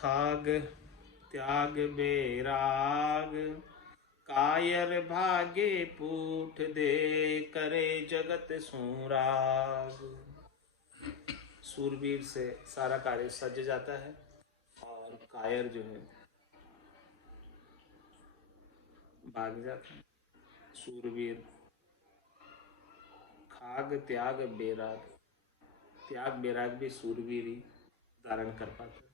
खाग त्याग बेराग, कायर भागे पूठ दे, करे जगत सूराग। सूरवीर से सारा कार्य सज जाता है और कायर जो है भाग जाता है। सूरवीर खाग त्याग बेराग, त्याग बेराग भी सूरवीर ही धारण कर पाता है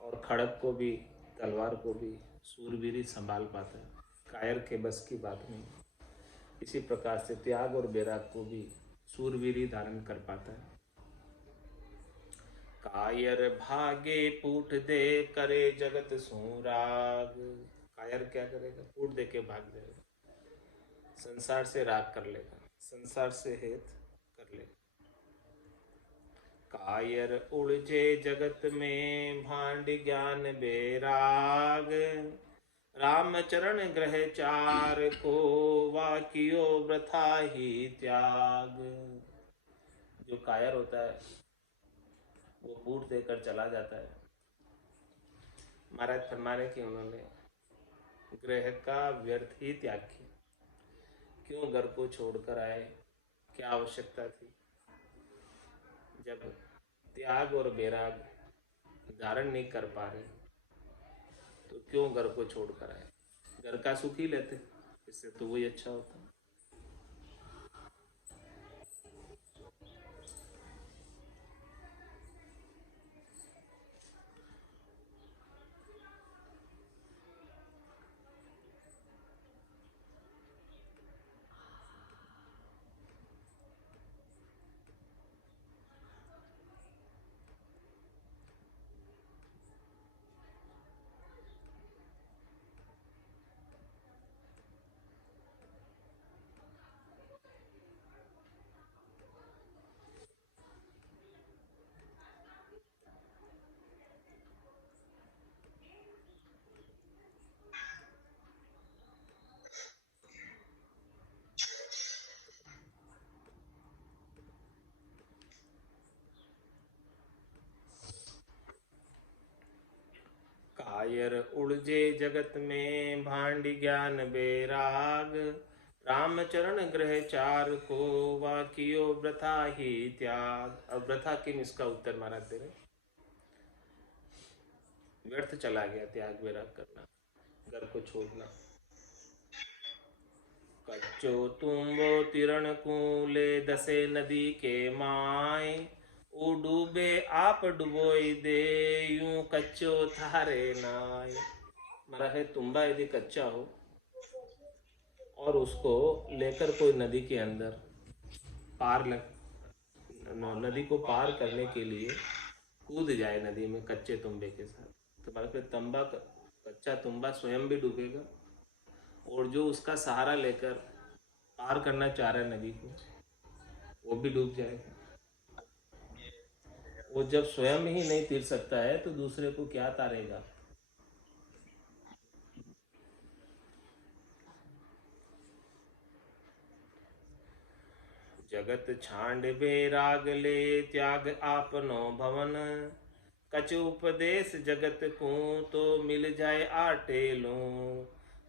और खड़ग को भी तलवार को भी सूरवीर ही संभाल पाता है, कायर के बस की बात नहीं। इसी प्रकार से त्याग और बैराग को भी सूरवीर ही धारण कर पाता है। कायर भागे पूठ दे, करे जगत सूराग। कायर क्या करेगा? पूठ दे के भाग जाएगा, संसार से राग कर लेगा, संसार से हेत कर लेगा। कायर उलझे जगत में, भांड ज्ञान बैराग, रामचरण ग्रह चार को, वाकियो वृथा ही त्याग। जो कायर होता है वो पूठ देकर चला जाता है। महाराज फरमाने कि उन्होंने ग्रह का व्यर्थ ही त्याग किया। क्यों घर को छोड़कर आए? क्या आवश्यकता थी? जब त्याग और बैराग धारण नहीं कर पा रहे तो क्यों घर को छोड़कर आए? घर का सुख ही लेते, इससे तो वही अच्छा होता। कायर उलझे जगत में, भांड ज्ञान बैराग, रामचरण ग्रह चार को, वाकियो वृथा ही त्याग। अब वृथा किम, इसका उत्तर महाराज दे रहे, व्यर्थ चला गया त्याग बैराग करना, घर को छोड़ना। कच्चो तुम्बो तिरण कूले, दसे नदी के माय, ओ डूबे आप डुबोई दे, यूं कच्चो थारे नाय। मरा है तुम्बा यदि कच्चा हो और उसको लेकर कोई नदी के अंदर पार नदी को पार करने के लिए कूद जाए नदी में कच्चे तुम्बे के साथ, तो मारा फिर कच्चा तुम्बा स्वयं भी डूबेगा और जो उसका सहारा लेकर पार करना चाह रहा है नदी को वो भी डूब जाएगा। वो जब स्वयं ही नहीं तीर सकता है तो दूसरे को क्या तारेगा? जगत छांड बैराग ले, त्याग आपनो भवन, कछ उपदेश जगत को, तो मिल जाए आटे लूं।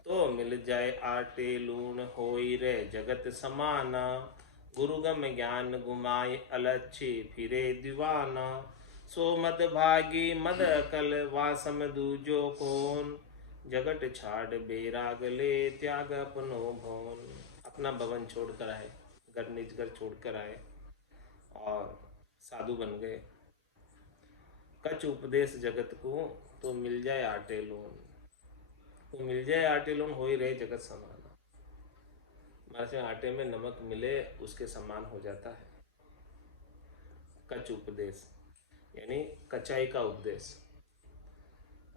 तो मिल जाए आटे लूण, होई रे जगत समाना, गुरुगम ज्ञान गुमाए, अलच्छे फिरे दीवाना। सो मद भागी मद अकल, वासम दूजो कौन, जगत छाड़ बैराग ले, त्याग अपनो भवन। अपना भवन छोड़कर आए, घर निज घर छोड़कर आए और साधु बन गए। कछ उपदेश जगत को, तो मिल जाए आटे लोन। तो मिल जाए आटे लोन, हो ही रहे जगत समाना। से आटे में नमक मिले उसके समान हो जाता है। कच उपदेश यानी कचाई का उपदेश।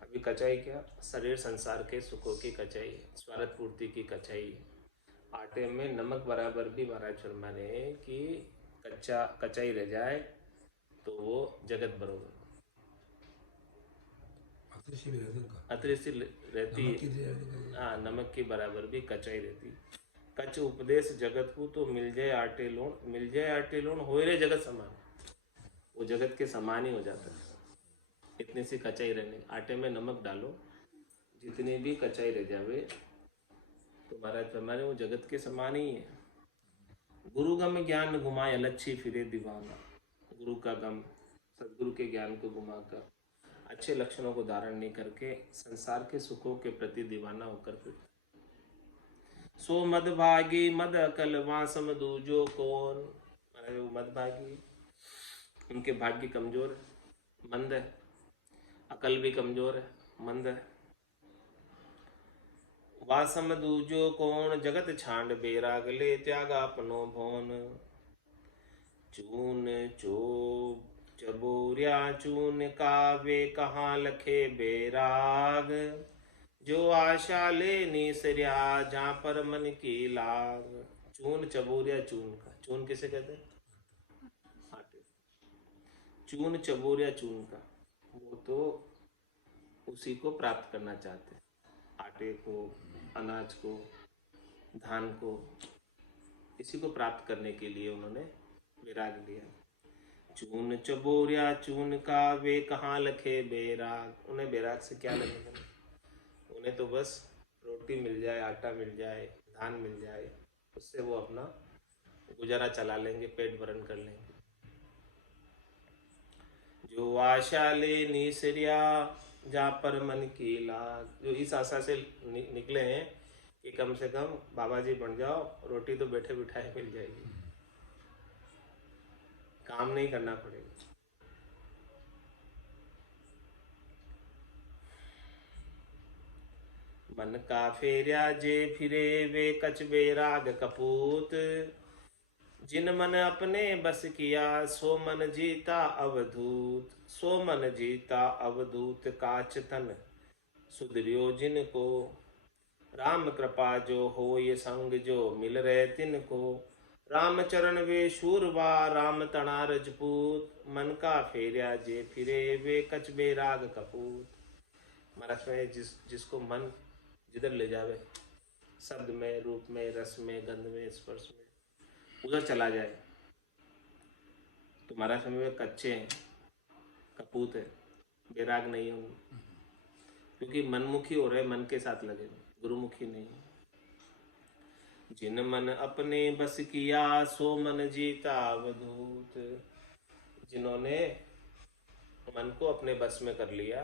अभी कचाई क्या? शरीर संसार के सुखों की कचाई, स्वार्थ पूर्ति की कचाई। आटे में नमक बराबर भी महाराज फरमाने कि कचाई रह जाए तो वो जगत बरोबर। अतृषि रहती, हाँ नमक की बराबर भी कचाई रहती। कच उपदेश जगत को, तो मिल जाए आटे लोन। मिल जाए आटे लोन, हो रहे जगत समान, वो जगत के समान ही हो जाता है। इतनी सी कचाई रहने, आटे में नमक डालो, जितनी भी कचाई रह जावे तो महाराज हमारे वो जगत के समान ही है। गुरु गम ज्ञान घुमाए अलच्छी फिरे दीवाना। गुरु का गम, सदगुरु के ज्ञान को घुमाकर, अच्छे लक्षणों को धारण नहीं करके संसार के सुखों के प्रति दीवाना होकर फिर सो मदभागी मद अकल वासम दूजो कौन। महाराज वो मदभागी, उनके भाग्य कमजोर है, मंद है, अकल भी कमजोर है, मंद है। वासम दूजो कौन जगत छांड बेराग ले त्यागा अपनो भोन। चून चो चबोरिया चून कावे कहाँ लखे बेराग। जो आशा ले निसरिया जहाँ पर मन की लाग। चून चबोरिया चून का, चून किसे कहते हैं? आटे। चून चबोरिया चून का, वो तो उसी को प्राप्त करना चाहते हैं, आटे को, अनाज को, धान को, इसी को प्राप्त करने के लिए उन्होंने विराग लिया। चून चबोरिया चून का वे कहाँ लखे बेराग। उन्हें बेराग से क्या लगेगा? उन्हें तो बस रोटी मिल जाए, आटा मिल जाए, धान मिल जाए, उससे वो अपना गुजारा चला लेंगे, पेट भरण कर लेंगे। जो आशा ले निसरिया जहाँ पर मन की लाग। जो इस आशा से निकले हैं कि कम से कम बाबा जी बन जाओ, रोटी तो बैठे बिठाए मिल जाएगी, काम नहीं करना पड़ेगा। मन का फेरिया जे फिरे वे कछ बेराग कपूत। जिन मन अपने बस किया सो मन जीता अवधूत। सो मन जीता अवधूत काच तन सुधरियो जिनको। राम कृपा जो हो ये संग जो मिल रहे तिनको। राम चरण वे शूरबा राम तना रजपूत। मन का फेरिया जे फिरे वे कछ बेराग कपूत। महाराज में जिसको मन जिधर ले जावे, शब्द में, रूप में, रस में, गंध में, स्पर्श में, उधर चला जाए, तो महाराज में वे कच्चे हैं, कपूत है, बेराग नहीं है, क्योंकि मनमुखी हो रहे, मन के साथ लगे, गुरुमुखी नहीं। जिन मन अपने बस किया सो मन जीता अवधूत। जिन्होंने मन को अपने बस में कर लिया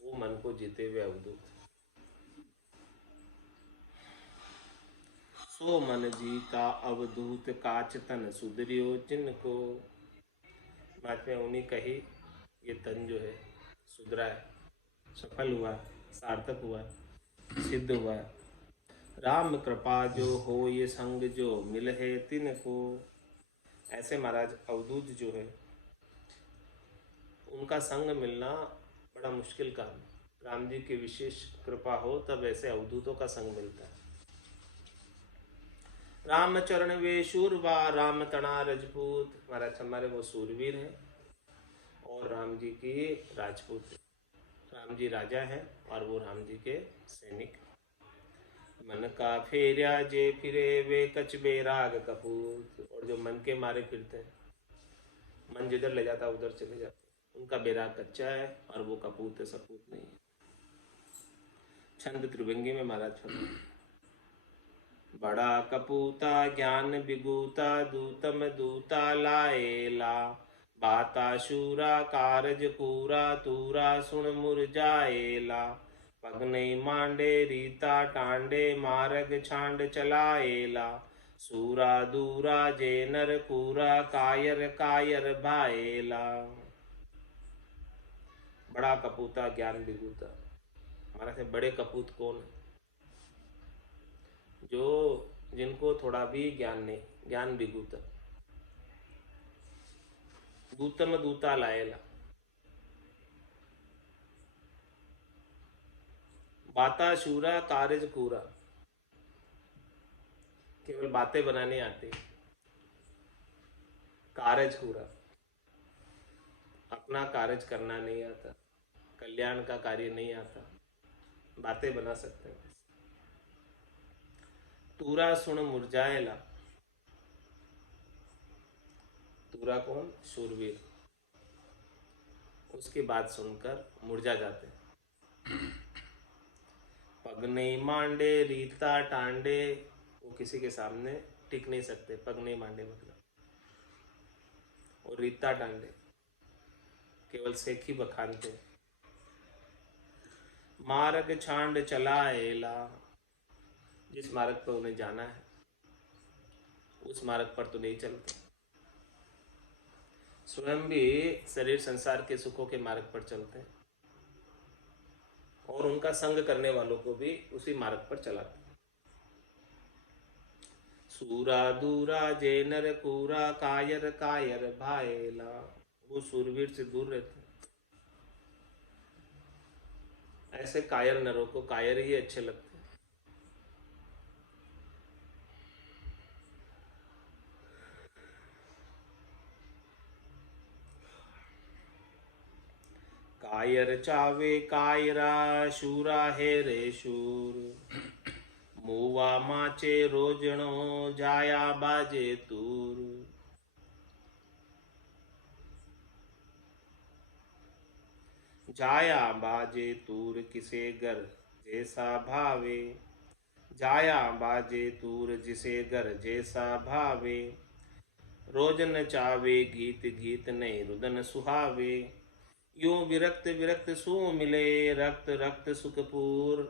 वो मन को जीते हुए अवधूत। सो मन जीता अवधूत काच तन सुधरियो जिनको। महात्मा उन्हीं कही ये तन जो है सुधरा है, सफल हुआ, सार्थक हुआ, सिद्ध हुआ। राम कृपा जो हो ये संग जो मिल है तिनको। ऐसे महाराज अवधूत जो है उनका संग मिलना बड़ा मुश्किल काम है। राम जी की विशेष कृपा हो तब ऐसे अवधूतों का संग मिलता है। राम चरण वे शूरबा राम तना रजपूत। महाराज हमारे वो सूरवीर हैं और राम जी की राजपूत है। राम जी राजा हैं और वो राम जी के सैनिक। मन का फेरिया जे फिरे वे कछ बेराग कपूत। और जो मन के मारे फिरते हैं, मन जिधर ले जाता उधर चले जाते, उनका बेराग कच्चा है और वो कपूत है, सपूत नहीं है। छंद त्रिभंगी में महाराज फरमाते, बड़ा कपूता ज्ञान बिगूता दूतम दूता लाएला। बाता शूरा कारज पूरा तूरा सुन मुरझाएला। पग नहीं मांडे रीता टांडे मार्ग छांड चलाएला। सूरा दूरा जे नर पूरा कायर कायर भाएला। बड़ा कपूता ज्ञान बिगूता। हमारा से बड़े कपूत कौन है? जो जिनको थोड़ा भी ज्ञान नहीं, ज्ञान बिगूता। दूतम दूता लाएला। बाता शूरा कारज पूरा। केवल बातें बनाने आती, कारज पूरा, अपना कारज करना नहीं आता, कल्याण का कार्य नहीं आता, बातें बना सकते हैं। तूरा सुन मुरझाएला। तूरा कौन? शूरवीर। उसकी बात सुनकर मुरझा जाते हैं। पग नहीं मांडे रीता टांडे, वो किसी के सामने टिक नहीं सकते। पग नहीं मांडे मतलब, और रीता टांडे केवल सेख ही बखानते। मार्ग छांड चला एला, जिस मार्ग पर उन्हें जाना है उस मार्ग पर तो नहीं चलते। स्वयं भी शरीर संसार के सुखों के मार्ग पर चलते हैं और उनका संग करने वालों को भी उसी मार्ग पर चलाते हैं। सूरा दूरा जे नर कूरा, कायर कायर भाएला, वो सूरवीर से दूर रहते हैं। ऐसे कायर नरों को कायर ही अच्छे लगते हैं। कायर चावे कायरा, शूरा है रे शूर, मुवा माचे रोजणो, जाया बाजे तूर। जाया बाजे तूर किसे घर जैसा भावे, जाया बाजे तूर जिसे घर जैसा भावे। रोजन चावे गीत गीत नहीं रुदन सुहावे, यूं विरक्त विरक्त सु मिले रक्त रक्त सुखपूर।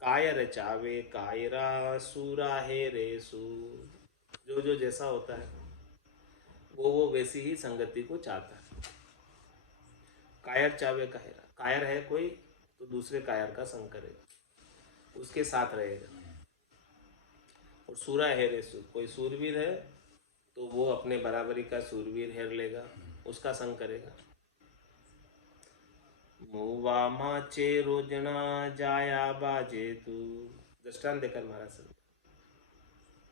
कायर चावे कायरा, सूरा है रे सूर। जो जो जैसा होता है वो वैसी ही संगति को चाहता है। कायर चावे कायरा, कायर है कोई तो दूसरे कायर का संग करेगा, उसके साथ रहेगा। और सूरा है रे सूर, कोई सूरवीर है तो वो अपने बराबरी का सूरवीर हेर लेगा, उसका संग करेगा। मुवा माचे रोजना, जाया बाजे तू। दृष्टांत देकर महाराज समझ,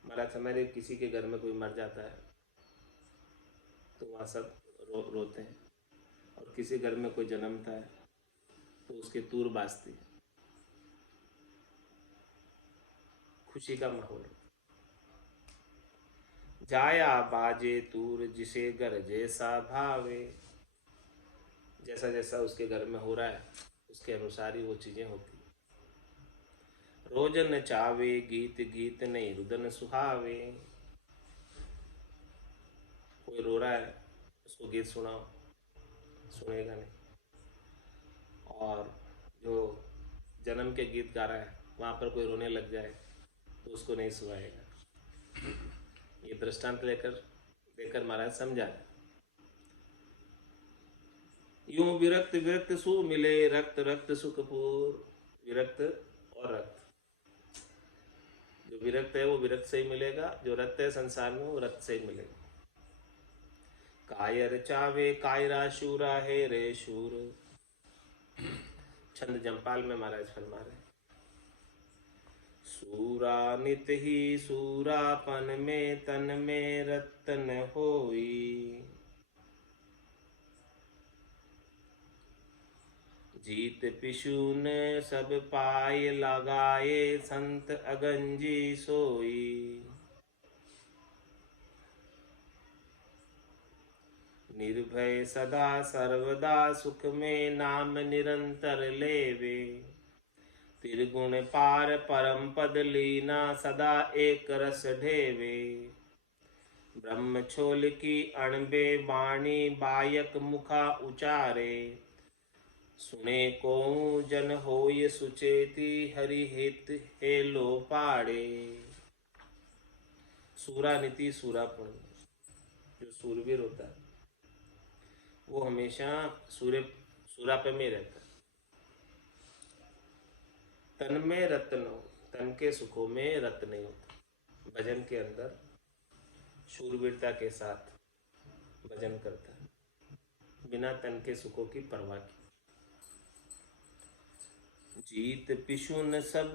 महाराज हमारे किसी के घर में कोई मर जाता है तो वहाँ सब रोते हैं, और किसी घर में कोई जन्मता है तो उसके तूर बाजती है, खुशी का माहौल। जाया बाजे तूर जिसे घर जैसा भावे, जैसा जैसा उसके घर में हो रहा है उसके अनुसार ही वो चीजें होती। रोजन चावे गीत गीत नहीं रुदन सुहावे, कोई रो रहा है उसको गीत सुनाओ, सुनेगा नहीं। और जो जन्म के गीत गा रहा है वहाँ पर कोई रोने लग जाए तो उसको नहीं सुहाएगा। ये दृष्टांत लेकर देकर महाराज समझा। यूं विरक्त विरक्त सु मिले रक्त रक्त सुखपूर। विरक्त और रक्त, जो विरक्त है वो विरक्त से ही मिलेगा, जो रक्त है संसार में वो रक्त से ही मिलेगा। कायर चावे कायरा, शूरा है रे शूर। छंद जमपाल में महाराज फरमा रहे, सूरा नित ही सूरापन में तन में रतन होई, जीत पिशुन सब पाए लगाए संत अगंजी सोई। निर्भय सदा सर्वदा सुख में नाम निरंतर लेवे, त्रिगुण पार परम पद लीना सदा एक रस ढेवे। ब्रह्म छोल की अणबे बाणी बायक मुखा उचारे, सुने को जन होय सुचेती हरि हित हेलो पाड़े। सूरा नीति सूरापण, जो सूरवीर होता है वो हमेशा सूरापे में रहता है। तन में रत्न हो, तन के सुखों में रत्न नहीं होता। भजन के अंदर शूरवीरता के साथ भजन करता है, बिना तन के सुखों की परवाह की। जीत पिशुन सब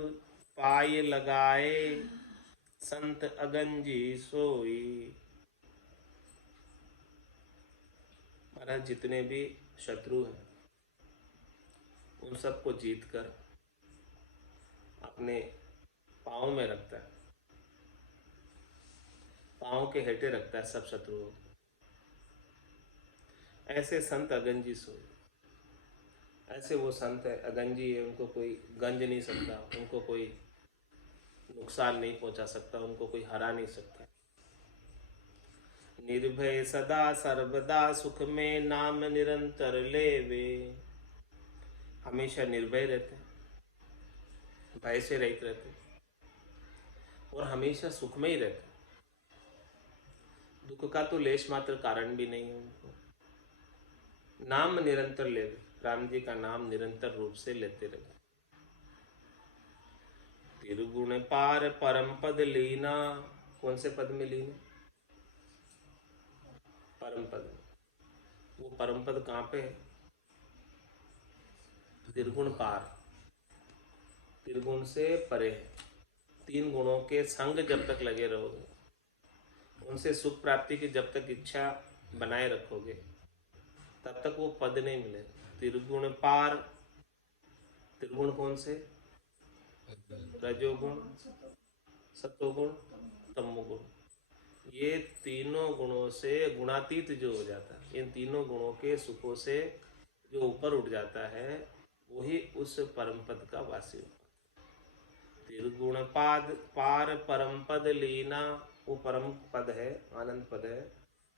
पाए लगाए संत अगंजी सोई। महाराज जितने भी शत्रु हैं उन सबको जीत कर अपने पाँव में रखता है, पाँव के हेठे रखता है सब शत्रुओं। ऐसे संत अगंजी सोए, ऐसे वो संत है, अगंजी है, उनको कोई गंज नहीं सकता, उनको कोई नुकसान नहीं पहुंचा सकता, उनको कोई हरा नहीं सकता। निर्भय सदा सर्वदा सुख में नाम निरंतर लेवे। हमेशा निर्भय रहते, भय से रहित रहते और हमेशा सुख में ही रहते। दुख का तो लेश मात्र कारण भी नहीं है उनको। नाम निरंतर लेवे, राम जी का नाम निरंतर रूप से लेते रहते। तिरुगुण पार परम पद लीना। कौन से पद में लीना? परम पद। वो परम पद कहाँ पे है? त्रिगुण पार, त्रिगुण से परे है। तीन गुणों के संग जब तक लगे रहोगे, उनसे सुख प्राप्ति की जब तक इच्छा बनाए रखोगे, तब तक वो पद नहीं मिलेगा। त्रिगुण पार, त्रिगुण कौन से? रजोगुण, सतोगुण, तमोगुण। ये तीनों गुणों से गुणातीत जो हो जाता है, इन तीनों गुणों के सुखों से जो ऊपर उठ जाता है, वही उस परम पद का वासी होता है। त्रिगुण पाद पार परम पद लीना। वो परम पद है, आनंद पद है,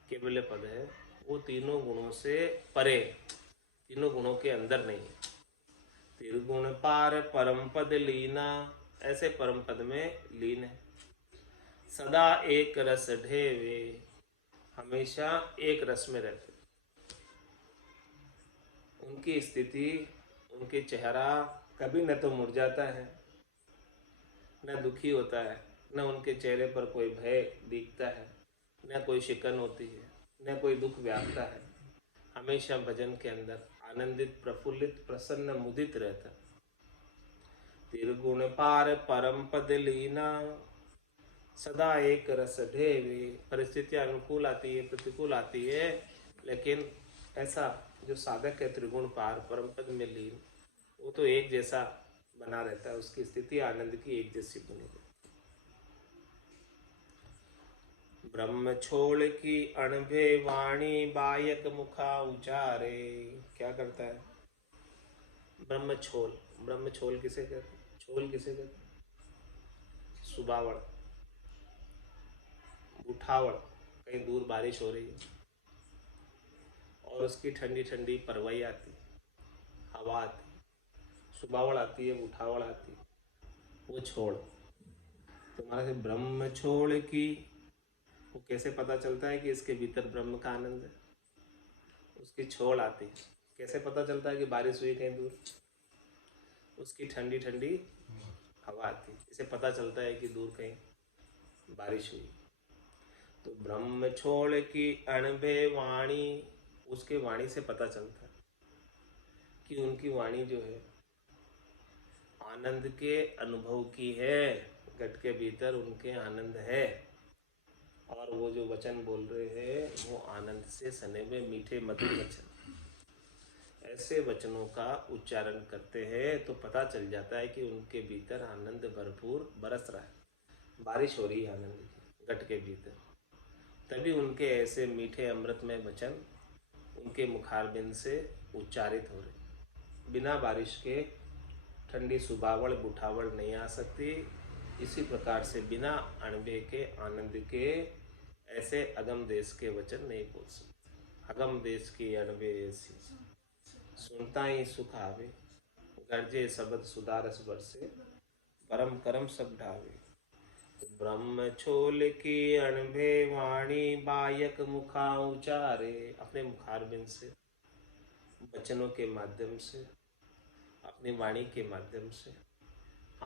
केवल पद है। वो तीनों गुणों से परे, तीनों गुणों के अंदर नहीं है। त्रिगुण पार परम पद लीना, ऐसे परम पद में लीन है। सदा एक रस ढेवे, हमेशा एक रस में रहते। उनकी स्थिति, उनके चेहरा कभी न तो मुरझाता है, न दुखी होता है, न उनके चेहरे पर कोई भय दिखता है, न कोई शिकन होती है, न कोई दुख व्यापता है। हमेशा भजन के अंदर आनंदित, प्रफुल्लित, प्रसन्न, मुदित रहता। त्रिगुण पार परम पद लीना, सदा एक रस ढेवे। परिस्थितियां अनुकूल आती है, प्रतिकूल आती है, लेकिन ऐसा जो साधक है त्रिगुण पार परम पद में लीन, वो तो एक जैसा बना रहता है। उसकी स्थिति आनंद की एक जैसी बनी रहती। ब्रह्म छोड़ की अणभे वाणी, बायक मुखा उचारे। क्या करता है? ब्रह्म छोल। ब्रह्म छोल किसे कहते? छोल किसे कहते? सुबावड़, उठावड़। कहीं दूर बारिश हो रही है और उसकी ठंडी ठंडी परवई आती, हवा आती, सुबावड़ आती है, उठावड़ आती, वो छोड़। तुम्हारा से ब्रह्म छोड़ की, वो कैसे पता चलता है कि इसके भीतर ब्रह्म का आनंद है? उसकी छोड़ आती। कैसे पता चलता है कि बारिश हुई कहीं दूर? उसकी ठंडी ठंडी हवा आती, इसे पता चलता है कि दूर कहीं बारिश हुई। तो ब्रह्म छोड़ की अणभे वाणी, उसके वाणी से पता चलता है कि उनकी वाणी जो है आनंद के अनुभव की है। घट के भीतर उनके आनंद है और वो जो वचन बोल रहे हैं वो आनंद से सने हुए मीठे मधुर वचन। ऐसे वचनों का उच्चारण करते हैं तो पता चल जाता है कि उनके भीतर आनंद भरपूर बरस रहा है, बारिश हो रही है आनंद की घट के भीतर। तभी उनके ऐसे मीठे अमृतमय वचन उनके मुखारबिंद से उच्चारित हो रहे। बिना बारिश के ठंडी सुबावड़ बुठावड़ नहीं आ सकती। इसी प्रकार से बिना अणबे के आनंद के ऐसे अगम देश के वचन नहीं बोल सकते। अगम देश की अणबे ऐसी, सुनता ही सुख आवे, गर्जे शब्द सुदारस बरसे, परम करम सब ढावे। ब्रह्म छोल की अणभे वाणी, बायक मुखा उचारे। अपने मुखारबिंद से, वचनों के माध्यम से, अपनी वाणी के माध्यम से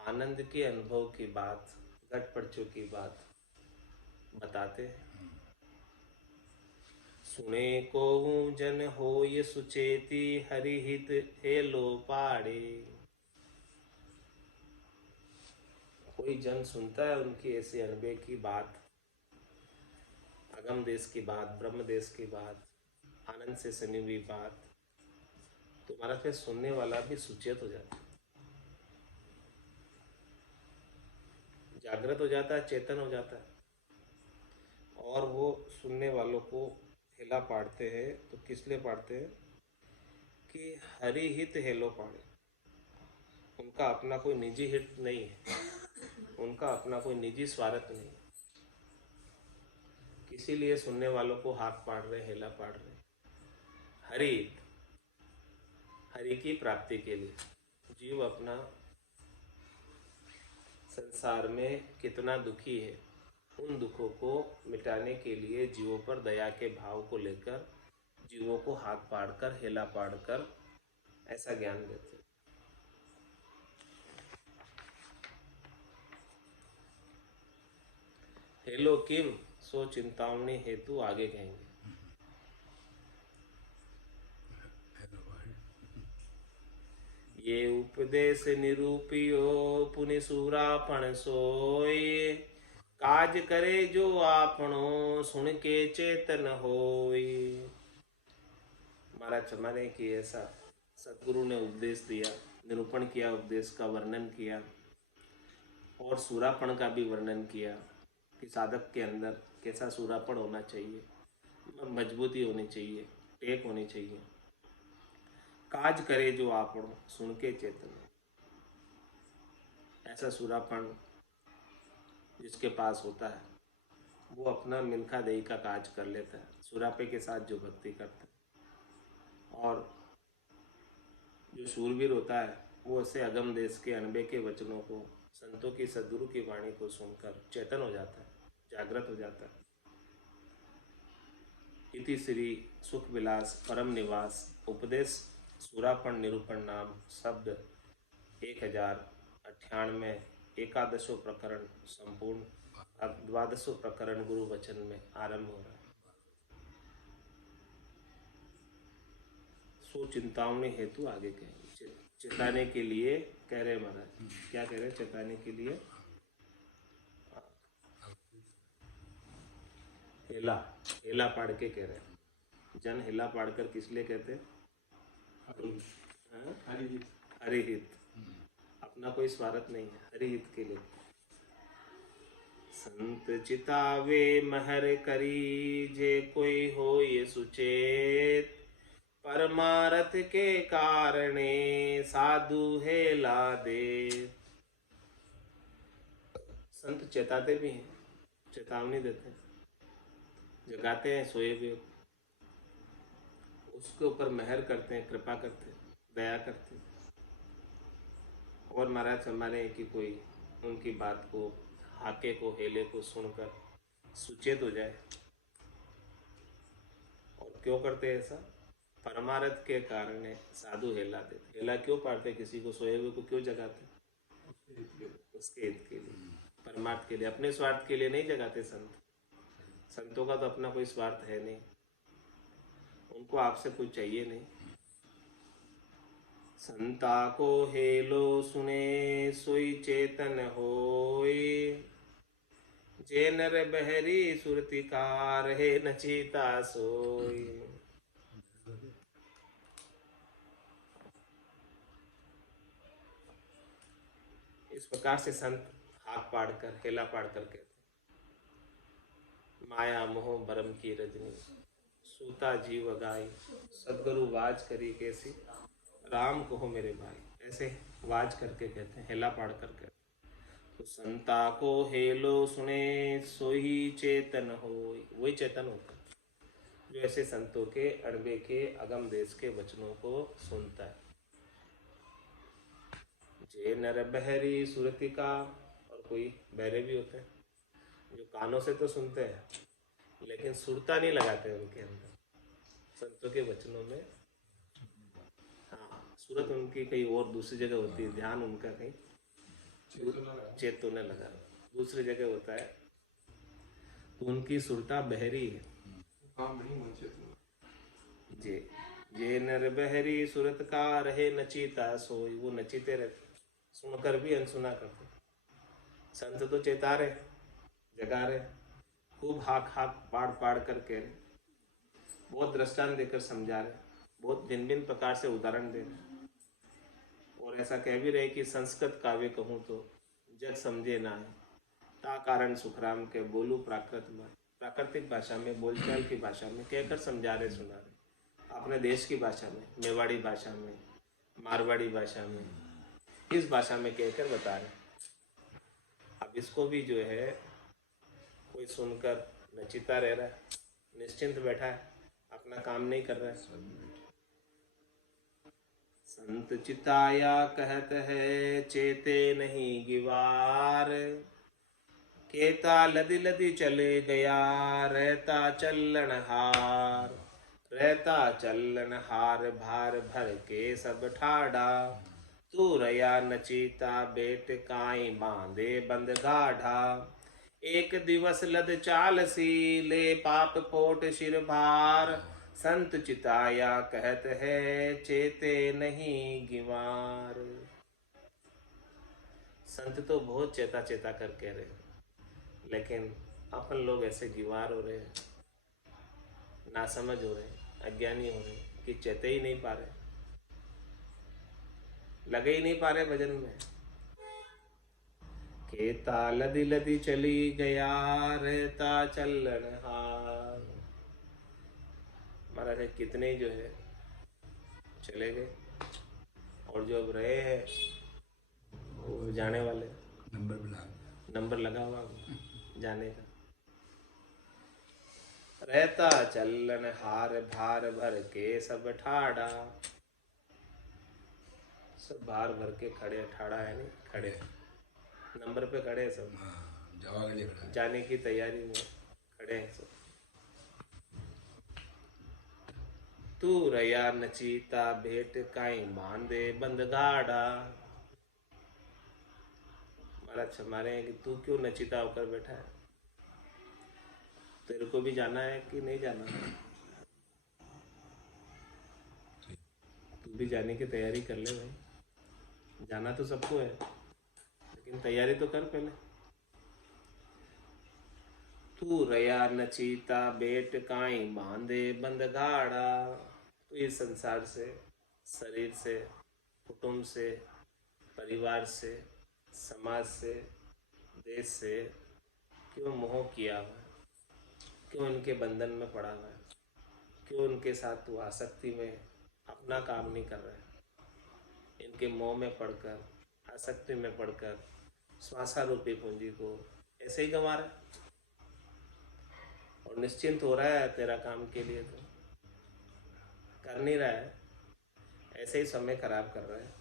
आनंद के अनुभव की बात, घट पड़चों की बात बताते हैं। सुने को जन होय सुचेती, हरिहित हेलो पाड़े। कोई जन सुनता है उनकी ऐसी अनुभव की बात, अगम देश की बात, ब्रह्म देश की बात, आनंद से सनी हुई बात, तो महाराज फिर सुनने वाला भी सुचेत हो जाता है, जागृत हो जाता है, चेतन हो जाता है। और वो सुनने वालों को हिला पाड़ते हैं। तो किस लिए पाड़ते हैं? कि हरि हित हेलो पाड़े। उनका अपना कोई निजी हित नहीं है, उनका अपना कोई निजी स्वार्थ नहीं है, किसी लिए सुनने वालों को हाथ पाड़ रहे, हेला पाड़ रहे। हरि हित, हरि की प्राप्ति के लिए जीव अपना संसार में कितना दुखी है, उन दुखों को मिटाने के लिए जीवों पर दया के भाव को लेकर जीवों को हाथ पाड़कर, हेला पाड़कर ऐसा ज्ञान देते। हेलो किम सो चिंतामणि हेतु आगे कहेंगे। ये उपदेश निरूपियो पुनि सूरापण सोय, काज करे जो आपनो सुन के चेतन होय। महाराज चमाने की ऐसा सदगुरु ने उपदेश दिया, निरूपण किया, उपदेश का वर्णन किया और सूरापण का भी वर्णन किया कि साधक के अंदर कैसा सूरापण होना चाहिए, मजबूती होनी चाहिए, टेक होनी चाहिए। काज करे जो आपन सुन के चेतन, ऐसा सूरापण जिसके पास होता है वो अपना मिल्खा दही का काज कर लेता है, सूरापे के साथ जो भक्ति करता है। और जो शूरवीर होता है वो ऐसे अगम देश के अनबे के वचनों को, संतों की, सदगुरु की वाणी को सुनकर चेतन हो जाता है, जागृत हो जाता है। इति श्री सुख विलास परम निवास उपदेश सूरापण निरूपण नाम शब्द 1098 एकादशो प्रकरण संपूर्ण, अब 12वां प्रकरण गुरु वचन में आरंभ हो रहा है। सो चिंतामणि हेतु आगे कहेंगे, चेताने के लिए कह रहे महाराज। क्या कह रहे? चेताने के लिए हेला, हेला पाड़ के कह रहे हैं। जन हेला पाड़ कर किस लिए कहते हैं? हरिहित, अपना कोई स्वार्थ नहीं है, हरिहित के लिए। संत चितावे महर करी जे कोई हो ये सुचेत, परमारथ के कारणे साधु हेला दे। संत चेताते भी हैं, चेतावनी देते हैं, जगाते हैं सोए हुए, उसके ऊपर मेहर करते हैं, कृपा करते हैं, दया करते हैं। और महाराज हमारे कि कोई उनकी बात को, हाके को, हेले को सुनकर सुचेत हो जाए। और क्यों करते हैं ऐसा? परमारथ के कारण साधु हेला देते। हेला क्यों पाड़ते? किसी को, सोए हुए को क्यों जगाते? उसके हित के लिए, परमार्थ के लिए, अपने स्वार्थ के लिए नहीं जगाते संत। संतों का तो अपना कोई स्वार्थ है नहीं, उनको आपसे कुछ चाहिए नहीं। संता को हेलो सुने सोई चेतन होय, जे नर बहरी सुरतिकार है नचिता सोय। इस प्रकार से संत हाथ पाड़कर, हेला पाड़कर कहते, माया मोह बरम की रजनी, सूता जीव गाय, सदगुरु वाज करी कैसी, राम कहो मेरे भाई। ऐसे वाज करके कहते हैं, हेला पाड़ कर कहते हैं। तो संता को हेलो सुने सोही चेतन हो, वही चेतन होता है जो ऐसे संतों के, अड़बे के, अगम देश के वचनों को सुनता है। जे नर बहरी सुरतिका, और कोई बहरे भी होते हैं जो कानों से तो सुनते हैं लेकिन सुरता नहीं लगाते उनके अंदर, संतों के वचनों में। हाँ, सूरत उनकी कहीं और दूसरी जगह होती है, ध्यान उनका कहीं चेत न लगा, दूसरी जगह होता है, तो उनकी सुरता बहरी है। जे जे नर बहरी सुरत का रहे नचीता सोई, वो नचीते रहते, सुनकर भी अनसुना करते। संत तो चेता रहे, जगा रहे, खूब हाक हाक पाड़ पाड़ कर कह रहे, बहुत दृष्टांत देकर समझा रहे, बहुत भिन्न भिन्न प्रकार से उदाहरण दे रहे, और ऐसा कह भी रहे कि संस्कृत काव्य कहूँ तो जग समझे ना है, ता कारण सुखराम के बोलू प्राकृत में, प्राकृतिक भाषा में, बोलचाल की भाषा में कहकर समझा रहे, सुना रहे। अपने देश की भाषा में, मेवाड़ी भाषा में, मारवाड़ी भाषा में, इस भाषा में कहकर बता रहे। अब इसको भी जो है कोई सुनकर नचिता रह रहा है, निश्चिंत बैठा है, अपना काम नहीं कर रहा है। संत चिताया कहत है चेते नहीं गिवार, केता लदी लदी चले गया रहता चलन हार, रहता चलन हार भार भर के सब ठाड़ा, तू रया नचीता बेट काई बांधे बंद गाढ़ा, एक दिवस लद चाल सी ले पाप पोट सिर भार, संत चिताया कहत है चेते नहीं गिवार। संत तो बहुत चेता चेता कर कह रहे हैं, लेकिन अपन लोग ऐसे गिवार हो रहे हैं, नासमझ हो रहे हैं, अज्ञानी हो रहे हैं कि चेते ही नहीं पा रहे, लगे ही नहीं पा रहे भजन में। केता लदी लदी चली गया रहता चलन हार। महाराज कितने जो है चले गए, और जो अब रहे हैं वो जाने वाले, नंबर लगा हुआ जाने का। रहता चलन हार भार भर के सब ठाड़ा, सब भार भर के खड़े, ठाड़ा है नहीं खड़े, नंबर पे खड़े हैं सब, जाने की तैयारी में खड़े हैं सब। तू रया नचीता भेंट काई बांधे बंद गाड़ा। महाराज हमारे हैं कि तू क्यों नचीता होकर बैठा है, तेरे को भी जाना है कि नहीं जाना, तू भी जाने की तैयारी कर ले भाई, जाना तो सबको है, लेकिन तैयारी तो कर पहले। तू रया नचीता बेट काई बांधे बंद गाड़ा। तो इस संसार से, शरीर से, कुटुंब से, परिवार से, समाज से, देश से क्यों मोह किया हुआ है, क्यों इनके बंधन में पड़ा हुआ है, क्यों इनके साथ तू आसक्ति में अपना काम नहीं कर रहा है, इनके मोह में पड़कर, आसक्ति में पड़कर श्वासा रूपी पूंजी को ऐसे ही गंवा रहा है, और निश्चिंत हो रहा है तेरा काम के लिए तो कर नहीं रहा है, ऐसे ही समय खराब कर रहा है।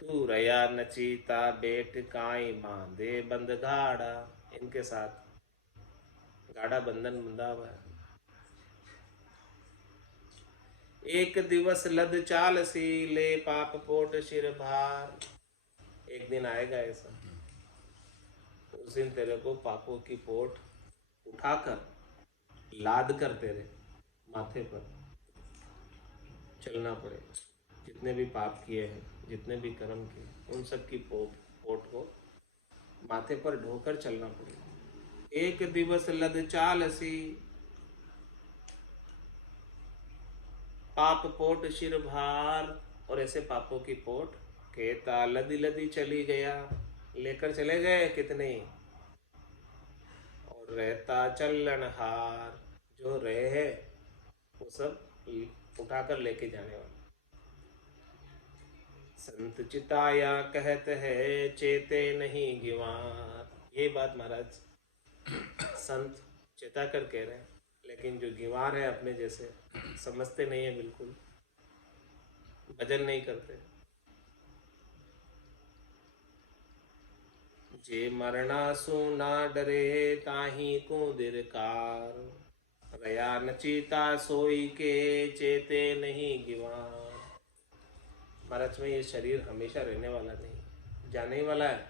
तू रया नचीता बेट काई बांधे बंद गाड़ा, इनके साथ गाढ़ा बंधन बंधा हुआ है। एक दिवस लद चाल सी ले पाप पोट सिर भार। एक दिन आएगा ऐसा, उस दिन तेरे को पापों की पोट उठाकर लाद कर तेरे माथे पर चलना पड़े। जितने भी पाप किए हैं, जितने भी कर्म किए, उन सब की पोट को माथे पर ढोकर चलना पड़े। एक दिवस लद चाल सी पाप पोट सिर भार, और ऐसे पापों की पोट कहता लदी लदी चली गया, लेकर चले गए कितने, और रहता चलन हार, जो रहे वो सब उठाकर लेके जाने वाले। संत चिताया कहत है चेते नहीं गिवार। ये बात महाराज संत चेता कर कह रहे हैं, लेकिन जो गिवार है अपने जैसे समझते नहीं है, बिल्कुल भजन नहीं करते। जे मरना सुना डरे ताही को दिरकार, रया नचीता सोई के चेते नहीं गिवार। महाराज में ये शरीर हमेशा रहने वाला नहीं, जाने ही वाला है,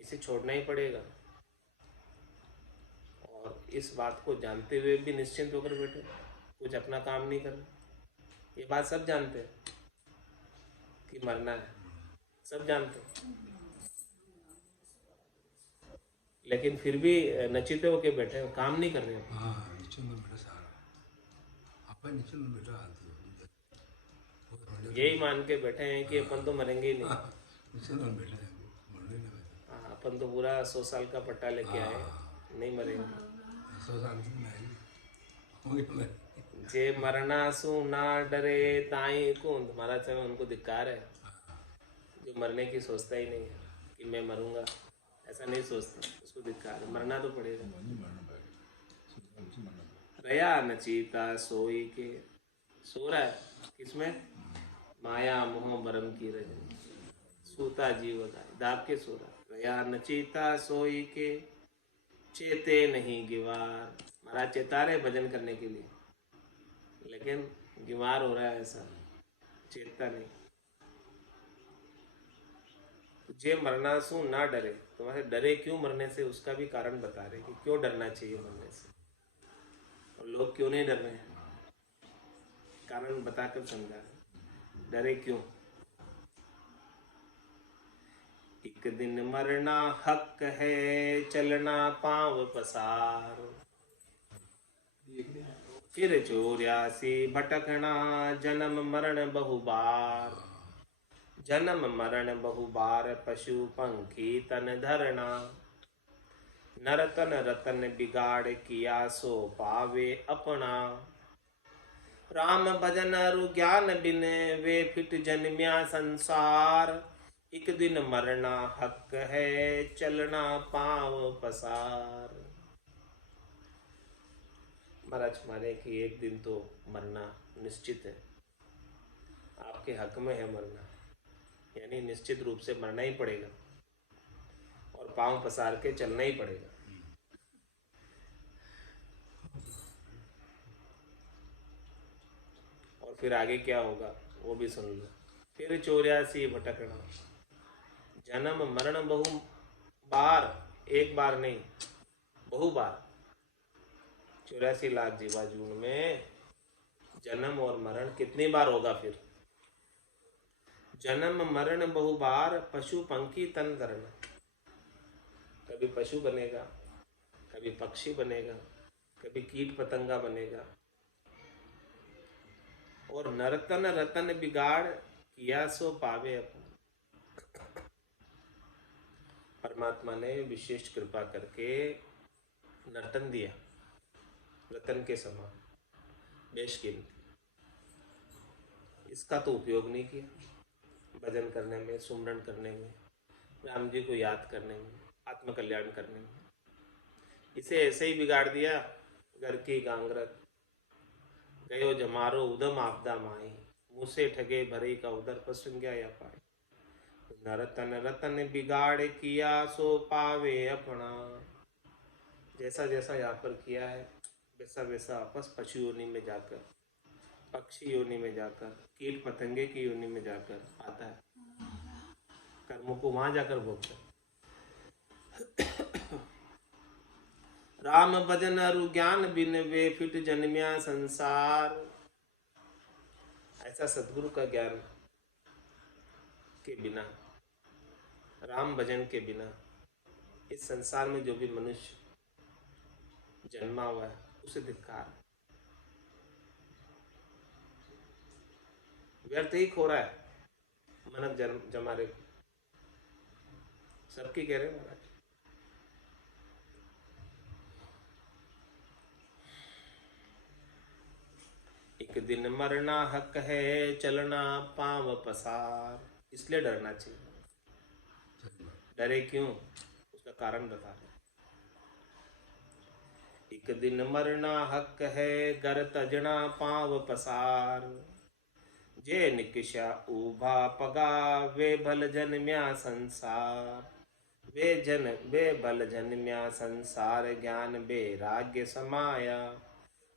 इसे छोड़ना ही पड़ेगा। और इस बात को जानते हुए भी निश्चिंत होकर बैठे, कुछ अपना काम नहीं कर रहे। ये बात सब जानते हैं कि मरना है, सब जानते हैं, लेकिन फिर भी नचिते होके बैठे, काम नहीं कर रहे। यही मान के बैठे हैं कि अपन तो मरेंगे ही नहीं। अपन तो पूरा 100 साल का पट्टा लेके आए, नहीं मरेंगे। जे मरना सु ना डरे ताई कुंद, महाराज साहब उनको धिक्कार है जो मरने की सोचता ही नहीं है कि मैं मरूंगा, ऐसा नहीं सोचता, उसको धिक्कार है, मरना तो पड़ेगा। रया नचीता सोई के, सो रहा है किसमें, माया मोह भरम की रजनी, सूता जीव दाब के सो रहा। रया नचीता सोई के चेते नहीं गिवार, महाराज चेता रहे भजन करने के लिए, लेकिन गिवार हो रहा है, ऐसा चेतता नहीं। जे मरना सु ना डरे, तुम्हारे डरे क्यों मरने से, उसका भी कारण बता रहे कि क्यों डरना चाहिए मरने से, और लोग क्यों नहीं डर रहे हैं, कारण बताकर समझा, डरे क्यों। एक दिन मरना हक है, चलना पांव पसार, फिर 84 भटकना, जन्म मरण बहुबार, जन्म मरण बहुबार, पशु पंखी तन धरना, नरतन रतन बिगाड़ किया सो पावे अपना, राम भजन अरु ज्ञान बिन वे फिट जन्म्या संसार, एक दिन मरना हक है, चलना पांव पसार। महाराज माने कि एक दिन तो मरना निश्चित है, आपके हक में है मरना, यानी निश्चित रूप से मरना ही पड़ेगा और पांव पसार के चलना ही पड़ेगा। और फिर आगे क्या होगा वो भी सुन लो। फिर 84 भटकना, जन्म मरण बहु बार, एक बार नहीं बहु बार, 84 लाख जीवाजून में जन्म और मरण कितनी बार होगा फिर। जन्म मरण बहु बार, पशु पंखी तन धरना, कभी पशु बनेगा, कभी पक्षी बनेगा, कभी कीट पतंगा बनेगा, और नरतन रतन बिगाड़ किया सो पावे अपन। परमात्मा ने विशेष कृपा करके नर्तन दिया, रतन के समान बेशकीमती, इसका तो उपयोग नहीं किया भजन करने में, सुमरन करने में, राम जी को याद करने में, आत्मकल्याण करने में। इसे ऐसे ही बिगाड़ दिया, घर की गांगरत गयो जमारो उदम आपदा माई, मुँह से ठगे भरे का उदर पसुन गया या पाए, नरतन रतन बिगाड़ किया सो पावे अपना। जैसा जैसा यहाँ पर किया है वैसा वैसा आपस पशु योनि में जाकर, पक्षी योनि में जाकर, कीट पतंगे की योनि में जाकर आता है, कर्मों को वहां जाकर भोगता है। राम भजन अरु ज्ञान बिन वे फिट जन्म्या संसार, ऐसा सदगुरु का ज्ञान के बिना, राम भजन के बिना इस संसार में जो भी मनुष्य जन्मा हुआ है उसे धिक्कार, व्यर्थ ही खो रहा है मनक जन्म जमारे को, सबकी कह रहे महाराज। एक दिन मरना हक है, चलना पांव पसार, इसलिए डरना चाहिए। डरे क्यों, उसका कारण बता रहे। एक दिन मरना हक है, गर तजना पांव पसार, जे निकिशा उभा पगा वे भल जन्म्या संसार, वे भल जन्म्या संसार, ज्ञान वैराग्य समाया,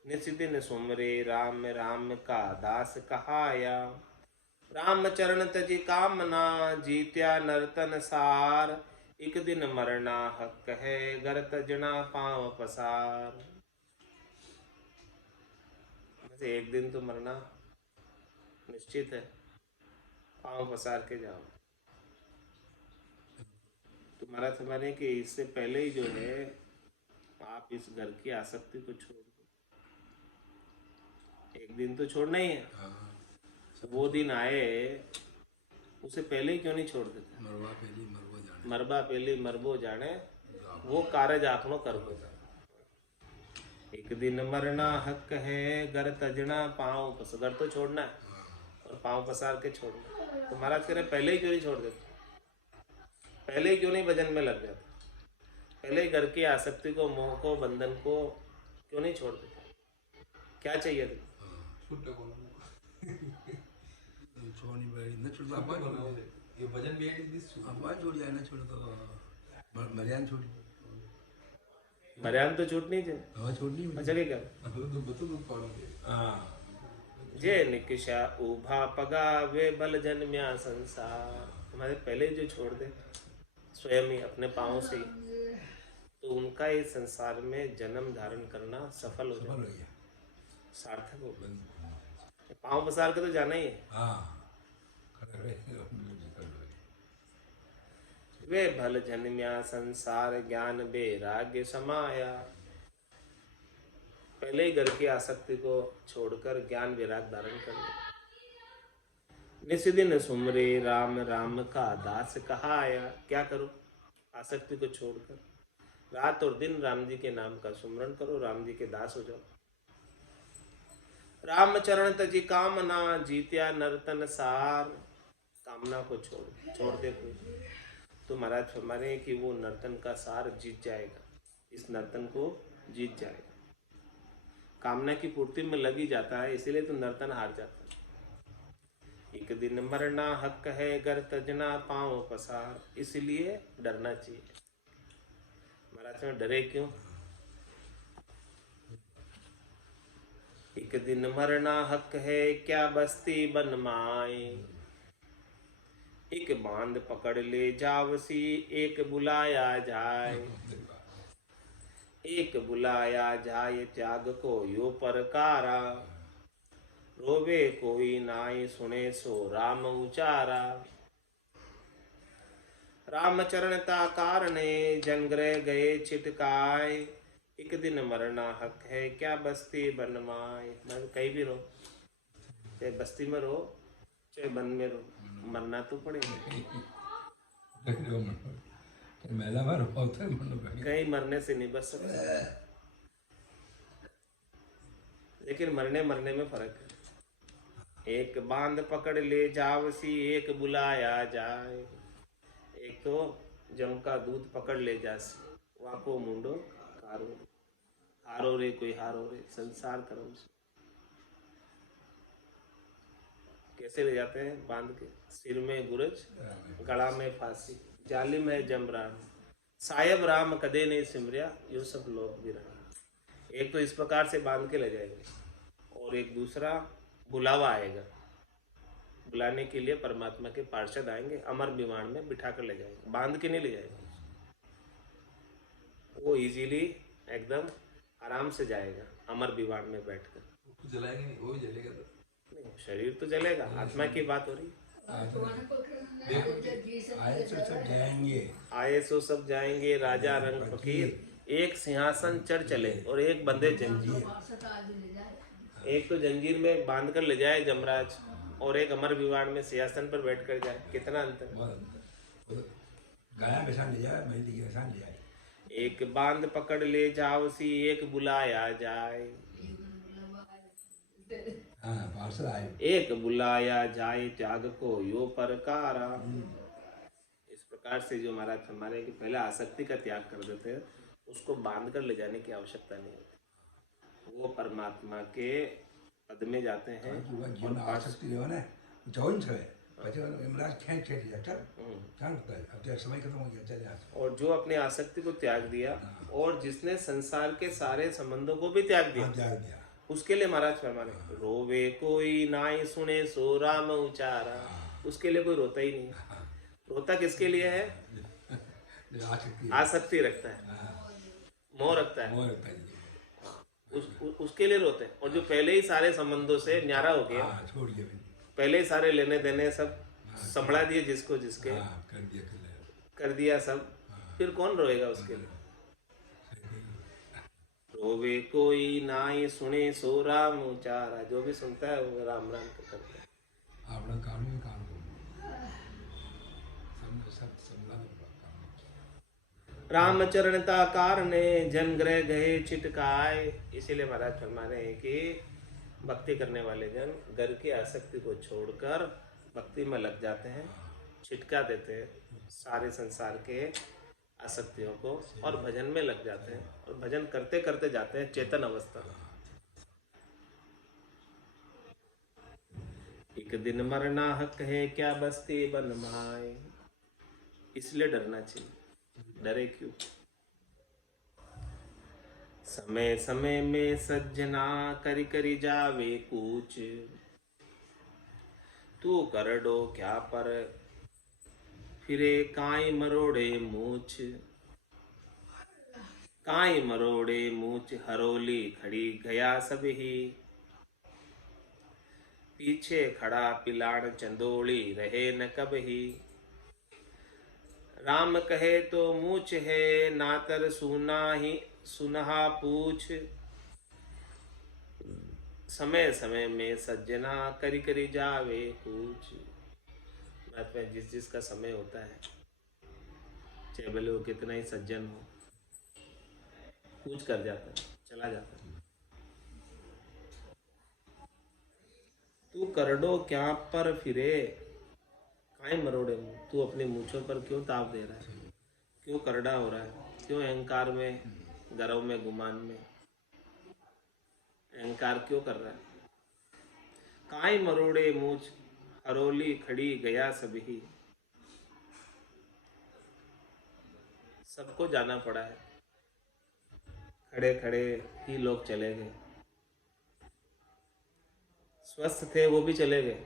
निस दिन सुमरे राम राम का दास कहाया, राम चरण तजी कामना जीत्या नर्तन सार, एक दिन मरना हक है, गर तजना पांव पसार। एक दिन तो मरना निश्चित है, पांव पसार के जाओ। तुम्हारा समझने कि इससे पहले ही जो है आप इस घर की आसक्ति को छोड़ दो, एक दिन तो छोड़ना ही है। वो दिन आए उसे पहले ही क्यों नहीं छोड़ देते। मरबा पहली मरबो जाने, वो कारज आपनो कर दो। एक दिन मरना हक है, घर तजना पाँव पस, घर तो छोड़ना है और पाँव पसार के छोड़ना। तो महाराज कह रहे पहले ही क्यों नहीं छोड़ देते, पहले ही क्यों नहीं भजन में लग जाते, पहले ही घर की आसक्ति को, मोह को, बंधन को क्यों नहीं छोड़ देते? क्या चाहिए थे? ये भजन भी है दिस छोड़ जाए ना, छोड़ तो मर्यादा छोड़, मर्यादा तो छूटनी चाहिए। हाँ छोड़नी अच्छा क्या जे निकिशा उभा पगा वे बल जन्म्या संसार। हमारे पहले जो छोड़ दे स्वयं ही अपने पाँव से ही, तो उनका इस संसार में जन्म धारण करना सफल हो जाए, सार्थक हो। पाँव पसार के तो जाना ही है। वे भल जन्म्या संसार ज्ञान वैराग्य समाया। पहले ही घर की आसक्ति को छोड़कर ज्ञान वैराग धारण कर ले। निस्दिन सुमरे राम राम का दास कहाया। क्या करो? आसक्ति को छोड़कर रात और दिन राम जी के नाम का सुमरण करो, राम जी के दास हो जाओ। राम चरण तजी कामना जीत्या नर्तन सार। कामना को छोड़ दे कोई तो महाराज फरमाने कि वो नर्तन का सार जीत जाएगा, इस नर्तन को जीत जाएगा। कामना की पूर्ति में लग ही जाता है, इसीलिए तो नर्तन हार जाता है। एक दिन मरना हक है, घर तजना पाँव पसार। इसलिए डरना चाहिए। महाराज में डरे क्यों? एक दिन मरना हक है, क्या बस्ती बनमाए। एक बांध पकड़ ले जावसी, एक बुलाया जाए। एक बुलाया जाए त्याग को यो परकारा। रोवे कोई नाई सुने सो राम उचारा। राम चरणता कारणे जनग्रह गए छिटकाय। एक दिन मरना हक है, क्या बस्ती बनमाए। मैं कहीं भी रहो, चाहे बस्ती में रहो चाहे वन में रहो, मरना तो पड़ेगा। कहीं मरने से नहीं बच सकते, लेकिन मरने में फर्क है। एक बांध पकड़ ले जावसी, एक बुलाया जाए। एक तो जम का दूध पकड़ ले जासी, वाको मुंडो कारो। हारो रे कोई हारो रे, संसार कर्म से। कैसे ले जाते हैं? बांध के, सिर में गुरज गला में फांसी, जालिम है जमरान, सायब राम कदे नहीं सिमरिया, यो सब लोग भी रहा। एक तो इस प्रकार से बांध के ले जाएंगे, और एक दूसरा बुलावा आएगा। बुलाने के लिए परमात्मा के पार्षद आएंगे, अमर विमान में बिठा कर ले जाएंगे, बांध के नहीं ले जाएंगे। वो इजीली एकदम आराम से जाएगा, अमर विमान में बैठकर। जलाएंगे नहीं, वो भी जलेगा तो नहीं, शरीर तो जलेगा, आत्मा की बात हो रही। आए सो सब जाएंगे, राजा रंग फकीर। एक सिंहासन चढ़ चले और एक बंदे जंजीर। एक तो जंजीर में बांध कर ले जाए जमराज, और एक अमर विमान में सिंहासन पर बैठ कर जाए। कितना अंतर! एक बांध पकड़ ले जावसी, एक बुलाया जाए। एक बुलाया जाए त्याग को यो परकारा। इस प्रकार से जो महाराज फरमाने कि पहले आसक्ति का त्याग कर देते हैं, उसको बांध कर ले जाने की आवश्यकता नहीं होती। वो परमात्मा के पद में जाते हैं। और जो अपने आसक्ति को त्याग दिया, और जिसने संसार के सारे संबंधों को भी त्याग दिया, उसके लिए महाराज फरमाने रोवे कोई नाई सुने सो राम उचारा। उसके लिए कोई रोता ही नहीं। रोता किसके लिए है? आसक्ति रखता है, मोह रखता है, उसके लिए रोते हैं। और जो पहले ही सारे संबंधों से न्यारा हो गया, पहले ही सारे लेने देने सब संभला दिए, जिसको जिसके कर दिया सब, फिर कौन रोएगा उसके लिए? रोवे कोई नाई सुने सो राम उचारा। जो भी सुनता है वो राम राम तो करता है। रामचरणता कारणे जन ग्रह गए छिटकाए। इसीलिए महाराज फरमा रहे हैं कि भक्ति करने वाले जन घर की आसक्ति को छोड़कर भक्ति में लग जाते हैं, छिटका देते हैं सारे संसार के आसक्तियों को और भजन में लग जाते हैं और भजन करते करते जाते हैं चेतन अवस्था में। एक दिन मरना हक है क्या बस्ती बनवाए। इसलिए डरना चाहिए। डरे क्यों? समय समय में सज्जना करी करी जावे कूच। तू कर डो क्या पर फिरे काई मरोड़े मूछ। काई मरोड़े मूछ हरोली खड़ी गया सब ही। पीछे खड़ा पिलाड़ चंदोली रहे न कब ही। राम कहे तो मूछ है नातर सुना ही सुनहा पूछ। समय समय में सज्जना करी करी जावे पूछ। में जिस जिसका समय होता है, चाहे भले वो कितना ही सज्जन हो, पूछ कर जाता है, चला जाता है। तू करडो क्या पर फिरे काई मरोड़े मुंह। तू अपनी मूछों पर क्यों ताप दे रहा है? क्यों करड़ा हो रहा है? क्यों अहंकार में, गर्व में, गुमान में अहंकार क्यों कर रहा है? काई मरोड़े मूछ हरोली खड़ी गया सभी। सबको जाना पड़ा है, खड़े खड़े ही लोग चले गए। स्वस्थ थे वो भी चले गए।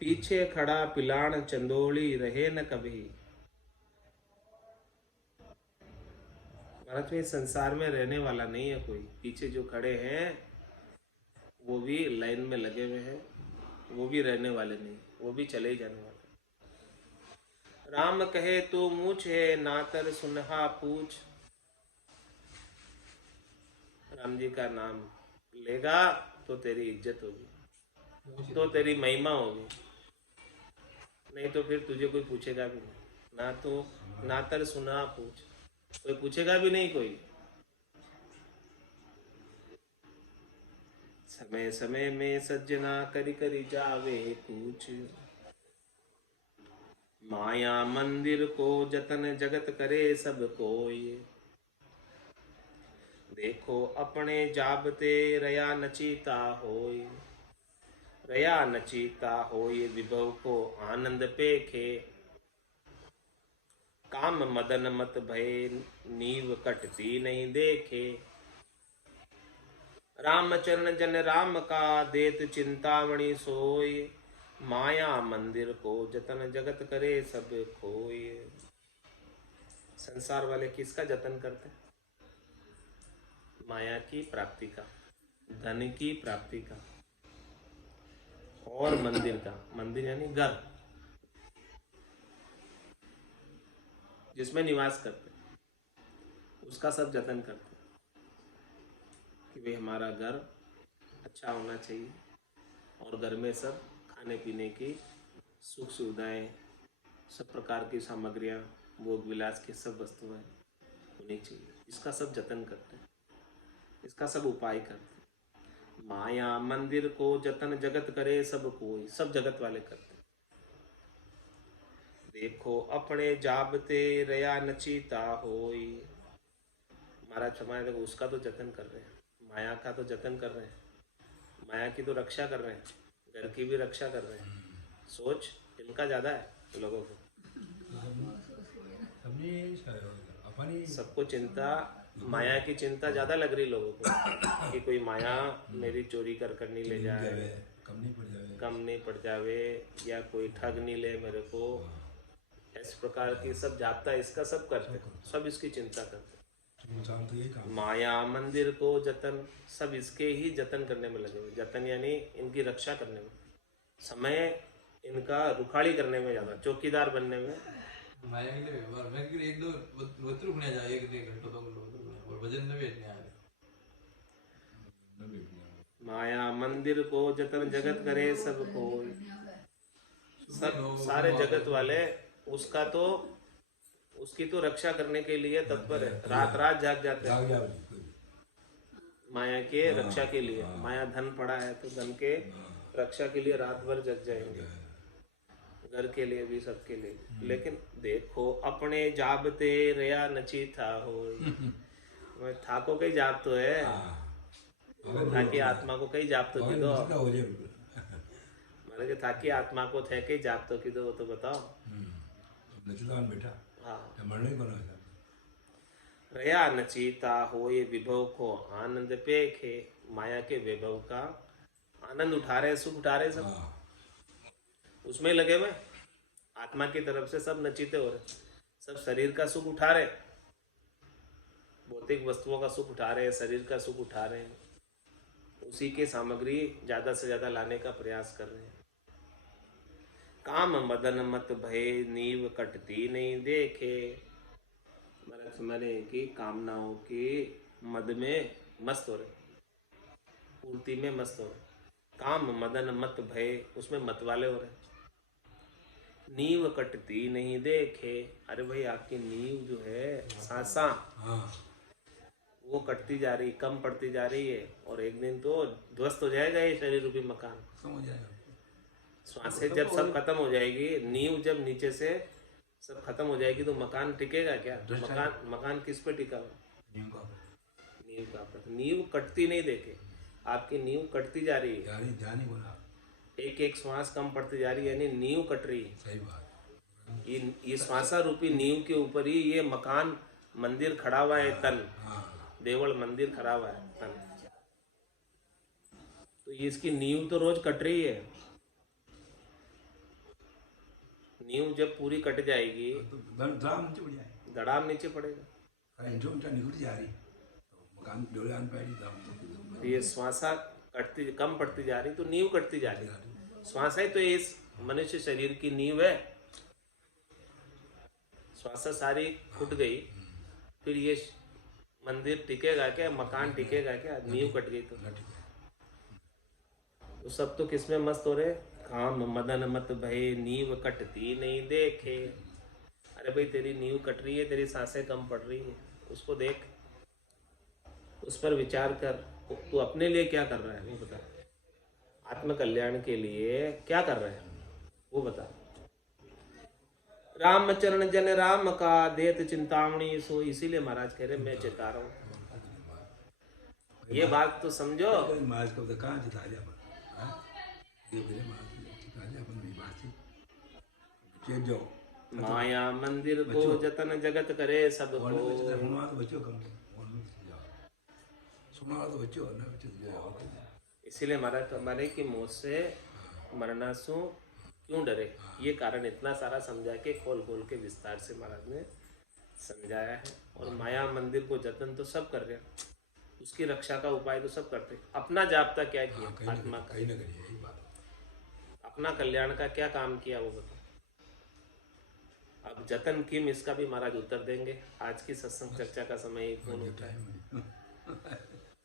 पीछे खड़ा पिलाण चंदोली रहे न कभी। भारत में संसार में रहने वाला नहीं है कोई। पीछे जो खड़े हैं वो भी लाइन में लगे हुए हैं, वो भी रहने वाले नहीं, वो भी चले ही जाने वाले। राम कहे तो मूछ है नातर सुनहा पूछ। राम जी का नाम लेगा तो तेरी इज्जत होगी, तो तेरी महिमा होगी, नहीं तो फिर तुझे कोई पूछेगा भी नहीं। ना तो नातर सुना पूछ, कोई पूछेगा भी नहीं कोई। समय समय में सज्जना करी करी जावे पूछ। माया मंदिर को जतन जगत करे सब कोई। देखो अपने जाबते रया नचीता होय। रया नचीता होय विभव को आनंद पेखे। काम मदन मत भय नीव कटती नहीं देखे। रामचरण जन राम का देत चिंतामणि सोय। माया मंदिर को जतन जगत करे सब खोय। संसार वाले किसका जतन करते हैं? माया की प्राप्ति का, धन की प्राप्ति का और मंदिर का। मंदिर यानी घर जिसमें निवास करते हैं, उसका सब जतन करते हैं कि भाई हमारा घर अच्छा होना चाहिए और घर में सब खाने पीने की सुख सुविधाएं, सब प्रकार की सामग्रियां, भोग विलास की सब वस्तुएं होनी चाहिए। इसका सब जतन करते हैं, इसका सब उपाय करते हैं। माया मंदिर को जतन जगत करे सब कोई। सब जगत वाले करते हैं। देखो अपने जाबते रया नचीता होई। महाराज हमारे देखो उसका तो जतन कर रहे हैं, माया का तो जतन कर रहे हैं, माया की तो रक्षा कर रहे हैं, घर की भी रक्षा कर रहे हैं। सोच इनका ज्यादा है लोगों को। सबको चिंता, माया की चिंता ज्यादा लग रही लोगों को कि कोई माया मेरी चोरी कर नहीं ले जाए, कम नहीं पड़ जावे, या कोई ठग नहीं ले मेरे को। इस प्रकार की सब जापता इसका सब करते, सब इसकी चिंता करते। माया मंदिर को जतन, सब इसके ही जतन करने में लगे हुए। जतन यानी इनकी रक्षा करने में, समय इनका रुखाड़ी करने में ज्यादा, चौकीदार बनने में। माया के लिए मैं के लिए एक दो वत्रु बना जाए, एक दो घंटों तक और भजन में बैठने आ रहे। माया मंदिर को जतन जगत करे सब कोई। सब सारे जगत वाले उसका तो उसकी तो रक्षा करने के लिए तत्पर है, रात रात जाग जाते हैं जाग जाओ कोई माया के रक्षा के लिए। माया धन पड़ा है तो धन के रक्षा के लिए रात भर जग जाएंगे, घर के लिए भी, सबके लिए भी। लेकिन देखो अपने जाबते रया नची था हो ठाको कई जाप तो है, थाकी आत्मा को कई जाप तो की दो, कितना हो जाए बिल्कुल माने कि थाकी आत्मा को थे कई जाप तो की दो, वो तो बताओ। नचदान बैठा हाँ, मरने ही बना था रया नचीता हो ये विभव को आनंद पेखे, माया के विभव का आनंद उठा रहे, सुख उठा रहे सब, उसमें लगे हुए। आत्मा की तरफ से सब नचीते हो रहे, सब शरीर का सुख उठा रहे, भौतिक वस्तुओं का सुख उठा रहे, शरीर का सुख उठा रहे, उसी के सामग्री ज्यादा से ज्यादा लाने का प्रयास कर रहे हैं। काम मदन मत भय नींव कटती नहीं देखे, मतलब समझे कि कामनाओं के मद में मस्त हो रहे, पूर्ति में मस्त हो रहे। काम मदन मत भय, उसमें मत वाले हो रहे। नींव कटती नहीं देखे, अरे भाई आपकी नींव जो है सांसा वो कटती जा रही, कम पड़ती जा रही है, और एक दिन तो ध्वस्त हो जाएगा ये शरीर रूपी मकान। समझ जाएगा श्वासें जब सब खत्म हो जाएगी, नींव जब नीचे से सब खत्म हो जाएगी तो मकान टिकेगा क्या? मकान किस पे टिका हुआ? नींव का पत्थर। नींव कटती नहीं देखे, आपकी नींव कटती जा रही है, एक एक श्वास कम पड़ती जा रही है, यानी नींव कट रही है। सही बात। ये श्वासा रूपी नींव के ऊपर ही ये मकान मंदिर खड़ा हुआ है, तन देवल मंदिर खड़ा हुआ है तन, तो ये इसकी नींव तो रोज कट रही है। नींव जब पूरी कट जाएगी तो धड़ाम नीचे उड़ जाए, धड़ाम नीचे पड़ेगा, निकल जा रही तो मकान डोले आन पाएगी तो ये श्वासा कटती कम पड़ती जा रही तो नींव कटती जा रही। श्वासा ही तो इस मनुष्य शरीर की नींव है। श्वासा सारी फूट गई, फिर ये मंदिर टिकेगा क्या? मकान टिकेगा क्या? नींव कट गई तो सब तो किसमें मस्त हो रहे? काम मदन मत भय नींव कटती नहीं देखे। अरे भाई तेरी नींव कट रही है, तेरी सांसें कम पड़ रही है, उसको देख, उस पर विचार कर। तू अपने लिए क्या कर रहा है वो बता, आत्म कल्याण के लिए क्या कर रहा है वो बता। रामचरण जन राम का देत चिंतामणि सो, इसीलिए महाराज कह रहे मैं चिता रहा हूँ। ये बात तो समझो। महाराज को तो कहाँ चिता लिया ये मेरे महाराज चिता लिया अपन मेरी बात थी जो माया मंदिर को जतन जगत करे सबको, सुनवा तो बच्चों कम सुनवा तो बच्चों ना बच्चों। इसीलिए महाराज हमारे कि मुँह से मरना सो क्यों डरे, ये कारण इतना सारा समझा के खोल खोल के विस्तार से महाराज ने समझाया है। और माया मंदिर को जतन तो सब कर रहे हैं, उसकी रक्षा का उपाय तो सब करते हैं। अपना जाप्ता क्या किया आत्मा का, अपना कल्याण का क्या काम किया वो बताओ। अब जतन किम, इसका भी महाराज उत्तर देंगे। आज की सत्संग चर्चा का समय पूर्ण होता है,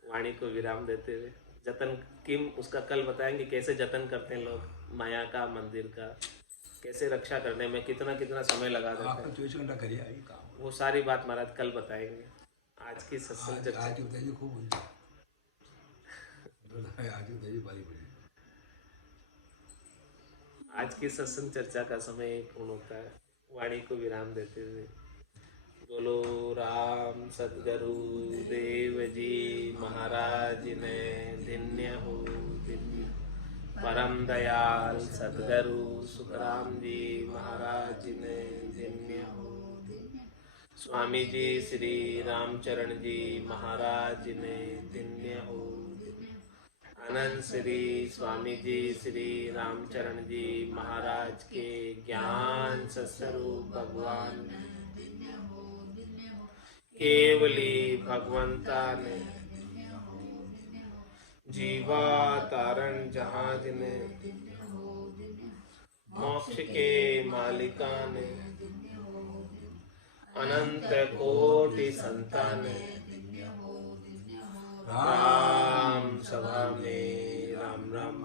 वाणी को विराम देते हुए जतन किम उसका कल बताएंगे, कैसे जतन करते हैं लोग माया का, मंदिर का, कैसे रक्षा करने में कितना कितना समय लगा देते हैं। 24 घंटा करिए काम, वो सारी बात महाराज कल बताएंगे। आज की सत्संग चर्चा आज बताइए खूब आज बताइए भाई बड़ी। आज की सत्संग चर्चा का समय पूर्ण होता है, वाणी को विराम देते हुए बोलो राम सद्गुरु देव जी महाराज ने धन्य हो, परम दयाल सद्गुरु सुखराम जी महाराज ने धन्य हो, स्वामी जी श्री रामचरण जी महाराज ने धन्य हो, आनंद श्री स्वामी जी श्री रामचरण जी महाराज के ज्ञान सस्वरूप भगवान केवली भगवंता ने जीवा तारण जहाज ने, मोक्ष के मालिका ने, अनंत कोटि संतान ने, राम सभा में राम राम